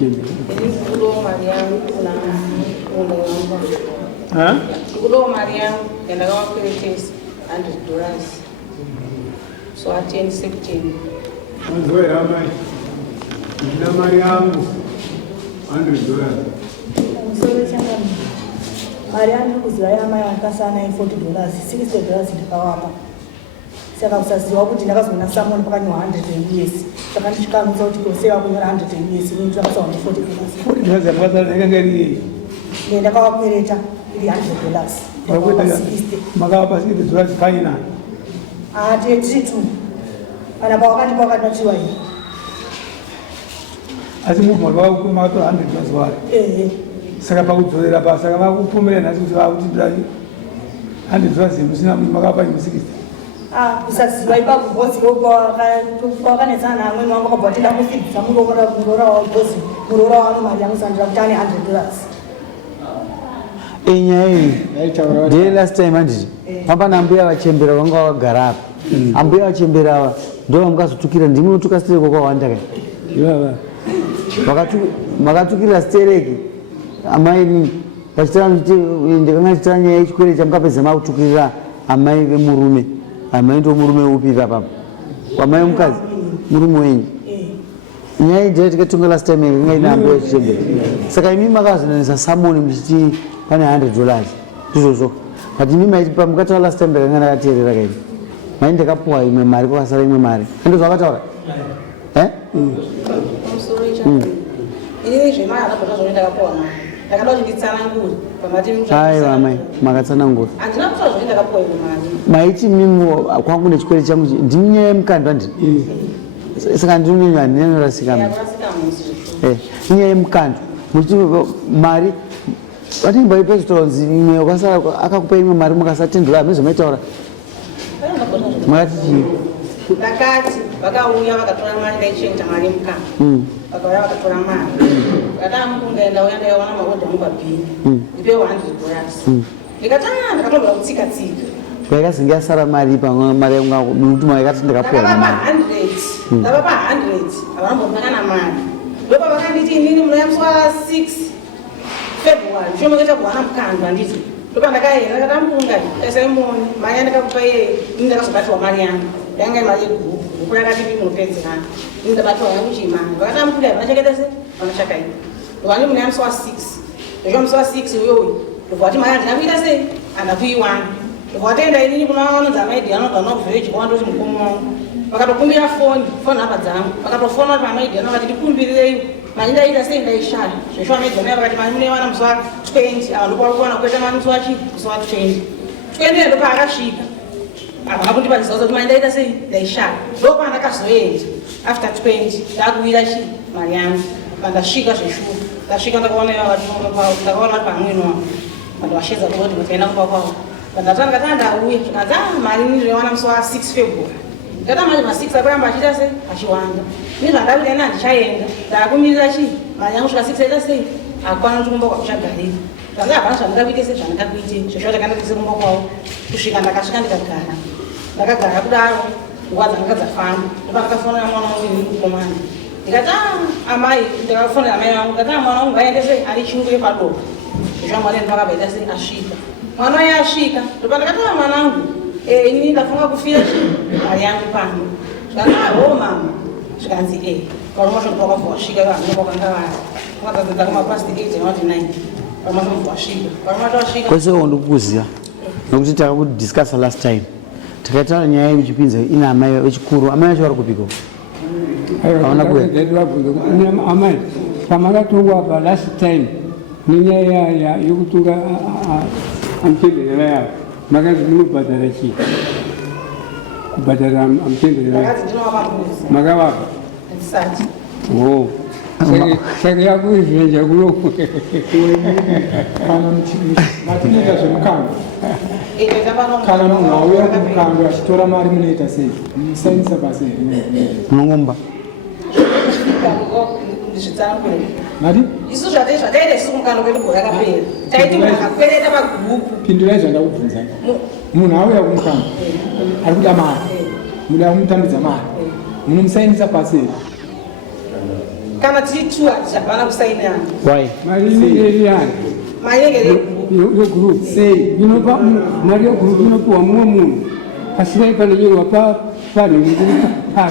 chembe Kulo Mariam kuna ha Kulo Mariam and I got $100. So I changed 16. where am I? Na Mariam $100. Mariam kuzivaya mai akasana $40, $60 ndikawapa. Saka kusaziwa kuti ndakazona someone pakanywa $100 US. Saka ndichikanza kuti koseva kunyora $100 US muntu akasaona $40. $40 akasana ngangari. Ndakawakwereta ili $100. Wakweta makapa $60 final. Titu. Ana wakati natiwa hii. Asimu mwa kumata $100 wale. Saka pakudzorera basa kama kupumira nasi kuti vakuti $100 musina makapa $60. Kusaziwa ipapo bosi kwa kanetsana amweni wangu kabwatira kufidza murora wa bosi murora wa mari yamusandira kutani $100. Inyai the last time anditi pamba nambuya vachembera vanga vagara apa ambuya vachembera ndo vamukazotukira ndimi utuka stereki kwawanda kai Ivava makatukira stereki amai ndikanga chitira nyaya yechikwere chamukapedza makutukirira amai vemurume amai ndo murume upi papapo kwamai mukadzi murume wenyu nyaya idzi tikatunga last time yakanga ina ambuya vachembera saka imi makazonanisa samoni muchiti pane $100 ndizvozvo but imi maitipa mukataura last time ndakanga ndakateerera kaini mai ndakapuwa imwe mari kwakasara imwe mari andizvo vakataura aiwa mai makatsanangura maiti mimi kwangu nechikwere changu ndimi nyaya yemukandwa ndini saka ndinonyanya ndinyanorasika inyaya yemukandwa muchiti mari vatimbai pezitonzi imwe wakasara akakupa imwe mari mukasatendera hamezvo maitaura makati chii Dakati vakauya vakatora mari ndaichinja mari mukana vakauya vakatora mari vakatanga ngaenda uya ndaiona maodha mubabhini ndipe $100 ndakatombera kutsika yakazenge yasara mari pamwe mari yangu yakati ndakapuwa ndakapa 100 ndakapa 100 avanambonakana mari ndopa vakanditi inini munoyamswa 6 February chomoketa kuwana mukandwa nditi ndopa ndakaenda ndakatampunga esemoni mari yandakakupa iye ini ndakazobatwa mari yangu yanga imari yegrupu gupu rakati rinopedzerana ini ndabatwa yangu chimari vakatampunga vanachaketa se vanachakaita ndovani munoyamswa 6 ndochomuswa 6 uyoyo ndovati mari andinakuita sei andakuiwana ndovatoenda inini kunaanonza amaidi anogana kuvheji kwandoti mukomo wangu vakatokumbira foni hapa dzangu vakatofona kuti amaidi anokati ndikumbirirei mari ndaita sei ndaishaya zvesho amaidzomeya vakati mari munoiwana musi wa 20 ava ndopakuwana kuita mari musi wachi musi wa 20 ndopa akasvika havana kundipadzisa kuti mari ndaita sei ndaishaya ndopa ndakazoenda after 20 ndakuwira chi mari yangu vandasvika zveshuwa ndasvika ndakaona ndakaona vari pamwino wangu vandavashedza kuti vakaenda kupa kwavo vandatanga ndauya zvikanzi mari nizvoiwana musi wa 6 February ndata mari ma6 akaramba achiita sei achiwanda nezvandavira ina handichaenda ndakumirira chii mari yangu svika 6 aita sei akwana kuti kumba kwakuchagarira zvanzi havana zvandingakuite se zvandingakuite zvesho takandakuise kumba kwavo kusvika ndakasvika ndakagara kudaro nguva dzanga dzafamba ndopa ndakafonera mwana wangu ini kukomana ndikati amai ndakafonera mai vangu ndikati mwana wangu ngaende sei ari chingure padoko zvesho mwana ndipakabaita sei asvika mwana waye asvika ndopa ndakatova mwanangu inini ndafunga kufira chii mari yangu pano zvikanzi mama zvikanzi parumashoto wakavhwasvika vanokakanga vari vakadzadza kumapasti 8 not 9 parumashoto wasvika parumashoto wasvika kwese ndikukuziva nokuti takakudiscussa last time takaitaura nyaya yekuchipinza ina amai vechikuru amai vacho vari kupiko aona kuya amai pamakatungwa pa last time nenyaya yokutunga amutendera yavo makanzi munobhadhara chii kubhadhara amutendera makavapa saka yakuizvenja kunoku matinoita zvemukandwa kana munhu auya kumukandwa achitora mari munoita sei musainisa basa munongomba mati isu zvataita isu kumukandwa kwedu gora kapera taiti munhu akakwereta pagrupu pindurai zvandakubvunzai munhu auya kumukandwa ari kuda mari muda kumutambidza mari munomusainisa pasi here kana tichitua tichapana kusainana why Malini eliani. manyengere Yo group say, you know ba Mario group no po mumu. Kasai pale yo pa pale ha.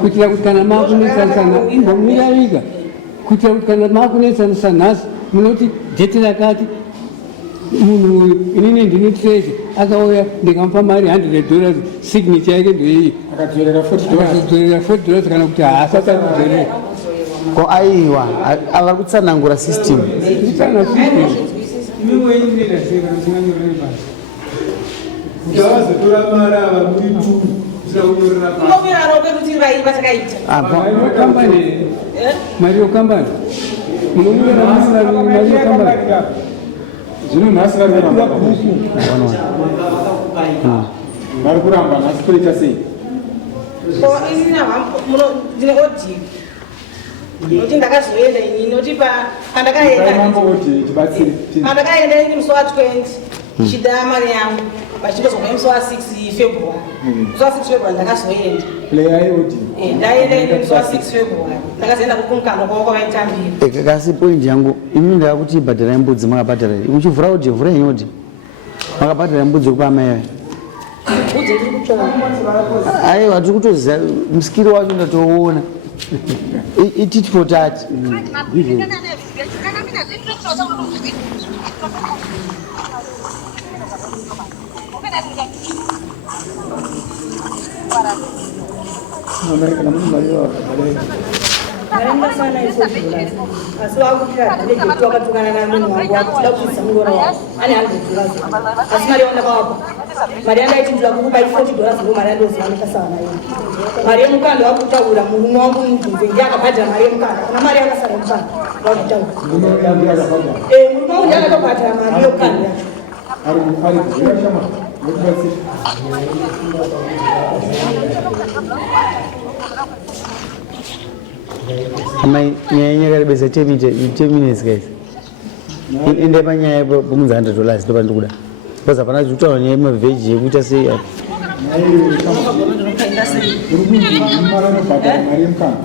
Kutila kutana makune sana bomila liga. Kutila kutana makune sana munoti jetila kati. Munu inini ndini trade akaoya ndikampa mari $100 signature yake ndio hii akatolera $40 kana kuti asata kudere ko aiwa avari kutsanangura system sana system imwe inenda seka singanyorere basi ndavazotora mara vakuitu zvakunyorera basi ngovyaro kwekuti vai vachakaita Mario company Mario company munonyora Mario company zvino nhasi vari kuramba nhasi toita sei inina ndine odhivi nokuti ndakazoenda inini nokuti pandakaenda ini musi wa20 chida mari yangu vachindozogwa musi wa6 February musi wa6 February ndakazoenda ndaenda ini musi wa6 February ndakazoenda kumukando kwako vaitambira kasi point yangu imi ndava kuti bhadhara mbudzi makabhadhara muchivhura kuti vhura nyoti makabhadhara mbudzi kupa amai ave budzi ndiri kutsvaka aiwa tiri kutoziva musikiro wacho ndatoona ititi potati Naenda sana hizo dola. Asi wakutira ndege wakatukana na munhu wangu wakuda kuisa mungora wako. Ani $100. Asi mari yonda kwapa. Mari yanda ichindira kukupa $40 ngo mari yando zivanika sana hiyo. Mari yemukando wakutaura munhu wangu mubvunze ndakabhadhara mari yemukando. Kana mari yakasara mukando wakutaura. Munhu wangu ndakabhadhara mari yemukando yacho. amai nyaya yakaribesa 10 minutes guys ende panyaya pomudza $100 topa ndikuda bcause hapana kutaura nyaya yemavheji yekuita sei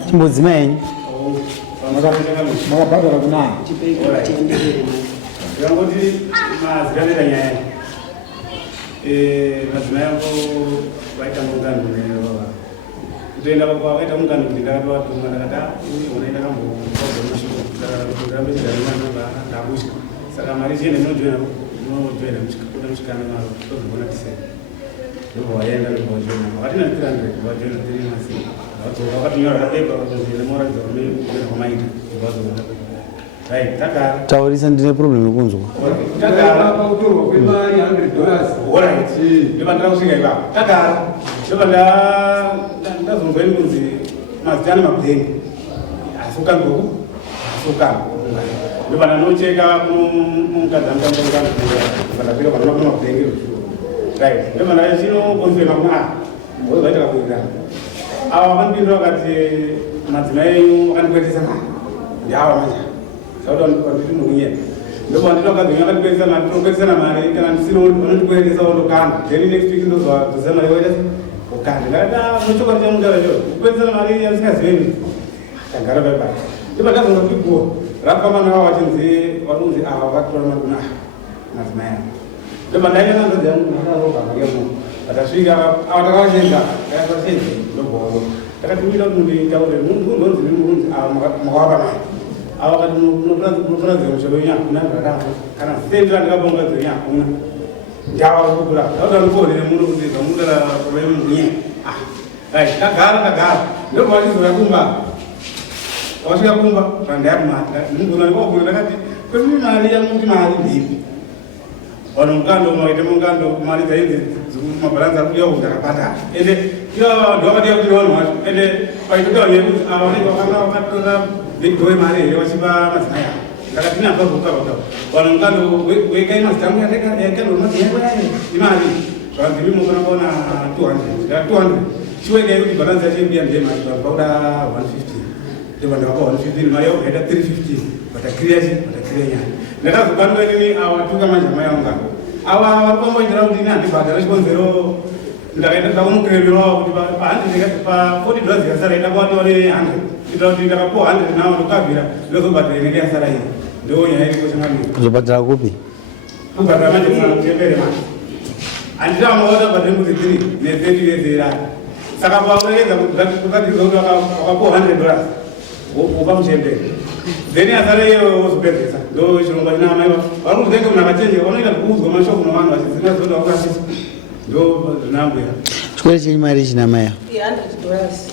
chimbodzima yenyu makabhadhara kunani ngangoti mazikaneta nyaya mazina yangu vaita mungano kutoenda kwavaita mungano kuti ndakatovatunga ndakata unaenda kamboambechidakushka saka mari chiende nojoina mushikana maro tozogona tisei ndobva waenda ndovajoina vakatina 300 vajoina 3 masi vakatinyora kapepa vakozinemoradza kwamaita vazoona right tagara taurisa ndine problem yekunzwa tagara pakutorwa kwemari $100 alright ndoba ndirakusvika ipapo tagara ndoba ndazomboeni kunzi mazita nemabhengi asukangoku asukango ndoba ndanocheka mukadzi amutambaaapika panonakuna mabhengi right ndoba ndachinokonfema kuna ovaita kakuirana ava vanopindura vakati madzimai enyu vakandikwetesa mari ndiava manja sautanditi murunyena ndoba ndinokadzonya vakatikwetesana mari kana ndisino vanondikweretesa ondokanda then next week ndozozema yoita ukanda ndakata muchokwadi chamutauracho kukwetesana mari yamusingaziveni tagara paipai ndoba ndazonga kuiguwa rapamana vava vachinzi vakunzi ava vakutora mari kuna madzimai avo ndoba ndaita nanzadzi yangu naarobaaakemo vatasvika ava takavachenga takavachenze ndobvawo takatimira kuti nditaure ndonzi ndinonzi ava makavapa mari ava kati munotora zvemushoro wenyu hakuna zvakanaka kana sendera ndikabonga zvenyu hakuna ndava kukura dauda ndikuonere muno kuti zvamudara kuvemunye ndagara ndobva vachizoya kumba wasvika kumba vandayatimaaakuona ndakati kwemii mari yamuti mari ndipi vanhu mukando maite mungando mari dzainzi mabhalanzi ari kudiwa kuti ndakabhatara ende ivava ndovakadiya kuti vanhu vacho ende paitotaura yekuti ava vanenge vakatora ndowe mari here vachipa mazina yavo ndakati nabvabvokavakava vanhu mukando wekai mazita angu yakandomadzinayae imari zvanzivi mufana kuona 200 chiwekai kuti bhalanzi yacho ibiya ndemari vauda 150 ndoba ndavapa 150 mari yavo yaita 350 vatakiriya chi vatakiriya nyaya ndakazokanwa inini awatuka majama yaungano ava varipamboitira kuti ini handibhadhara chikonzero ndakaenda ndakunokuremerwa kuti pa$100 pa $40 yakasara ida kwatiwa ne100 kuitira kuti ndakapuwa 100 nawo ndokabvira ndozobhadhara inenge yasara iyi ndonyaya iri kuchangamira kuzobhadhara kupi kubhadhara manje kutembere manje handitamaona bhadhara mbudzi 3 ne30 yezerari saka paurekeza kutatiza kuti wakapuwa $100 upa muchembere then yasara iyewe wozopedzesa ndo chirongwa china amaiva vari kuzenge munhu akachenjera vanoita kuudzwa mashoko navanhu vachiziva zoda wakasisa ndo zvinambwera chikwere chenyu mari china maya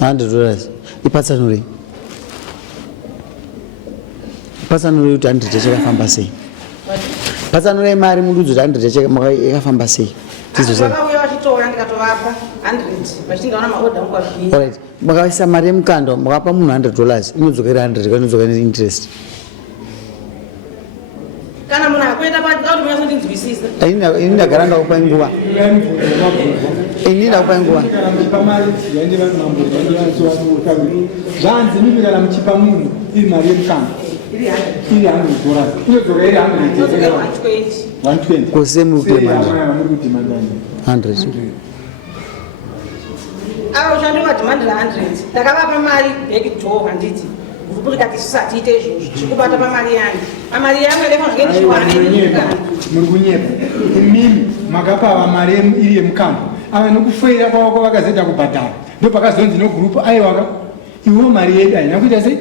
$100 ipatsanurei patsanurei kuti 100 yachakafamba sei patsanurei mari mududzi kuti 100 yakafamba sei vakauya vachitora ndikatovapa 100 vachingaona maodha mukwaii alright makaisa mari yemukanda makapa munhu $100 inodzoka iri 100 kana inodzoka iri interest kana munhu akuenda paauti munyasondinzwisisa ini ndagara ndakupa nguva ini ndakupa nguva zvanzi mimi kana muchipa munhu iri mari yemukanda iri $100 inodzoka iri 120 kose muri kudemanda 100 ava uchandovadhimandira 100 ndakavapa mari backdoor handiti gurupu rikati sisatiite izvozvo tikubata pamari yangu pamari yangu yakafanike ndichiwane muri kunyepa imimi makapava mari iri yemukanda ava nokufeira kwavo vakazoita kubhadhara ndo pakazonzi nogurupu aiwaka iwo mari yedu haina kuita sei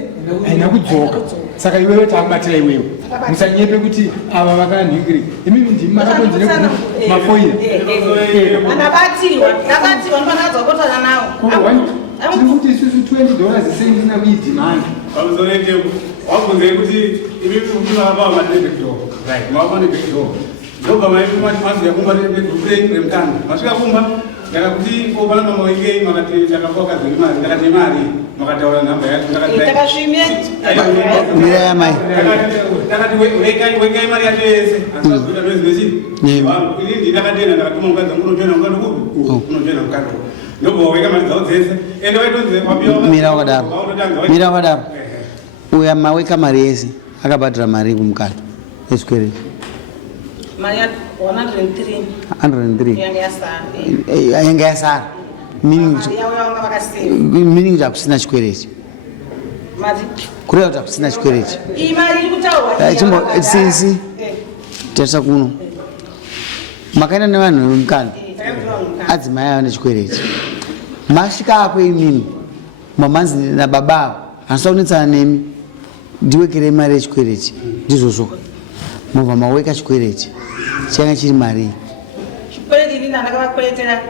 haina kudzoka saka iwewe takubatira iwewe musanyepe kuti ava vakanhingiri imimi ndimi makatonzi negurupu mafoira anabatirwa ndakatirwa ndipakadzakotana navo tirikuti isusu $20 sei ndisina kuidhimanda pamusonete wabvunzei kuti imi mavava madebekdo mavava nebekdo ndobva maimaziya kumba negrupu remukanda masvika kumba ndakakuti kopananga maikei makati ndakapuwa kadzori mari ndakati mari makataura nhamba mira yamai ndakati wekai mari yacho yese asikuita nezvechii ini ndakatenda ndakatuma mukadzi wangu unojoina mukando kupi unojoina mukando ndobva weka mari dzavo dzese ende waitonzi wapiwa mira wakadaro uya maweka mari yese akabhadhara mari kumukanda eswere mari ya 103 yange yasara meaning kuti hakusina chikwereti kureva kuti hakusina chikwereti sisi tarisa kuno makaenda nevanhu vemukanda adzimai ava nechikwereti masvika ako imini mamanzi nababa avo hanisa kunetsana nemi ndiwekerei mari yechikwereti ndizvozvo mobva maweka chikwereti changa chiri mari chikwereti ini ndandakavakweretera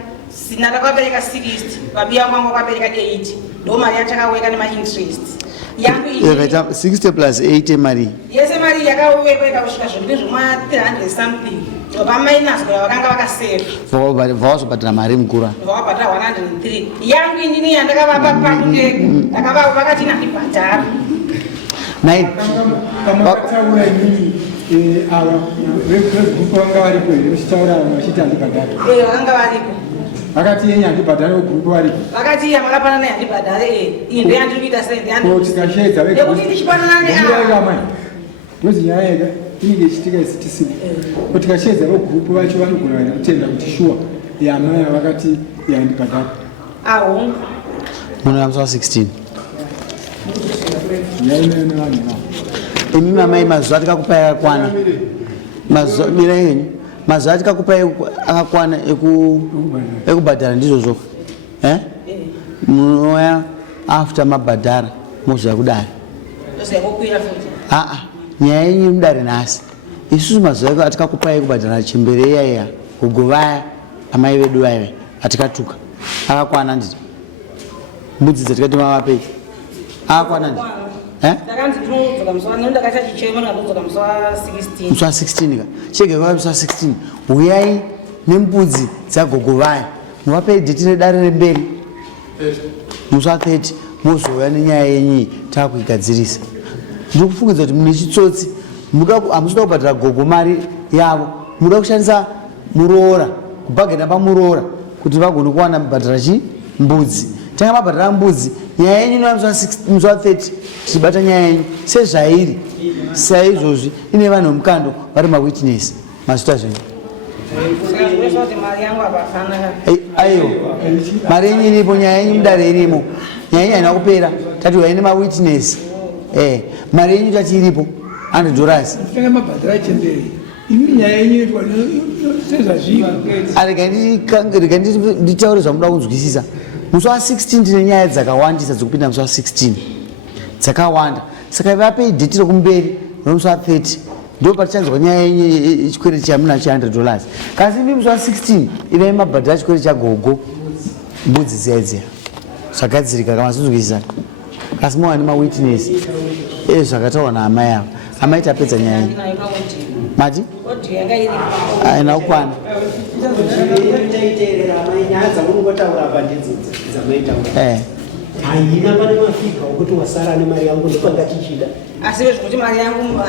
ndakavapereka 60 vabiya kwangu vakapereka 8 ndo mari yachakaweka nemainterest yangu 60 plus 8 mari yese mari yakaweka kusvika zvinhu zvoma 300 something vamainasi kuya vakanga vakaseva vawazobhadhara mari mukura vawabhadhara 103 yangu inini yandakavapa pakundeka ndakavavo vakati nandibhadhara kamataura imini ava vegrupu vanga varipo here muchitaura vanhu vachiti handibhadhara vakanga varipo vakati yenye handibhadhara vegrupu varipo vakati iya makapanana yandibhadhara inde yandiri kuita tikashedza nekuti ndichipanana neaamai nozi nyaya yega inenge ichiitika isitisipo ko tikashedza vegrupu vacho vanogona here kutenda kuti shuwa yamai vakati yandibhadhara ahu munhu amuswa 16 yainayo nevanhu vavo imi mamai mazuva atikakupai akakwana mira yenyu mazuva atikakupai akakwana ekubhadhara ndizvozvo munoya after mabhadhara moziva kudari nyaya yenyu mudare nhasi isusu mazuva atikakupai ekubhadhara chembere iyaiya kugovaya amai vedu vaiva atikatuka akakwana nditi mbudzi dzatikati mavapei akakwana nditi muswa 16 ka chege kwa muswa 16 uyai nembudzi dzagogovaya muvapei dheti redare remberi muswa 30 mozouya nenyaya yenyu takuigadzirisa ndiri kufungidza kuti mune chitsotsi hamusida kubhadhara gogo mari yavo muda kushandisa muroora kubhagena pamuroora kuti vagone kuwana mubhadhara chi mbudzi tanga mabhadhara mbudzi nyaya yenyu nomuswa 30 tichibata nyaya yenyu sezvairi saizvozvi ine vanhu vemukando vari mawitness masvita zvenyu aiwa mari yenyu iripo nyaya yenyu mudare irimo nyaya yenyu haina kupera tati waine mawitness mari yenyu tati iripo $100 tenga mabhadhara chemberi imi nyaya yenyu inoitwa sezvazviri rega nditaure zvamuda kunzwisisa. Musi wa16 tine nyaya dzakawandisa dzokupinda musi wa16 dzakawanda, saka vapei dheti rekumberi nomusi wa30 ndo patichanzwa nyaya yenyu yechikwereti chamunacho $100. Kasi ivi musi wa16 ivai mabhadhara chikwereti chagogo mbudzi dziyadziya zvagadzirika kamasizwisisa. Kasi mwane mawitness zvakataurwa naamai avo, amai tapedza nyaya yenyu mati aina ukwana haina pane mafika okuti wasara nemari yangu ndopanga chichida asi vezvekuti mari yangu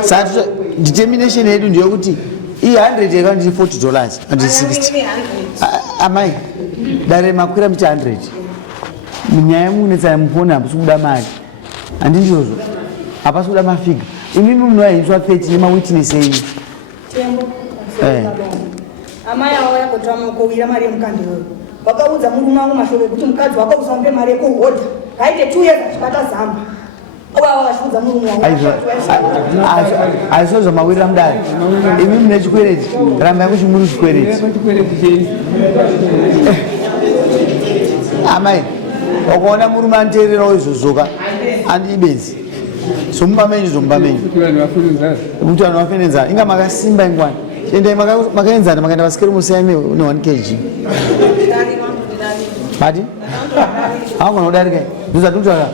saka determination yedu ndeyekuti i100 yeka ndiri $40 andi 60 amai dare makwira muti 100 munyaya munetsa mufoni hapasi kuda mari handi ndizvozvo hapasi kuda mafiga imimi munoyahiswa 30 nemawitness enyu amai avo yakotora mukowira mari yemukandiweyo vakaudza murume wangu mashove kuti mukadzi wako usambe mari yekuhodha kaite 2 years achibata zamba ava vachiudza murume wangu aizvo zvamawirira mudare imi mune chikwereti ramba yangu chimuri chikwereti amai wakaona murume aniteererawo izvozoka andibezi zomumba menyu kuti vanhu vafenenzana inga makasimba ingwani endai makaenzana makaenda pasikero musiyai ne1 kg mati haungana kudarika ndozvatikutsvaka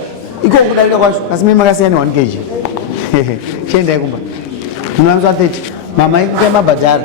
ikoko kudarika kwacho asi mimi makasiyai ne1 kg chiendai kumba munoamisa 30 mama ikukai mabhadhara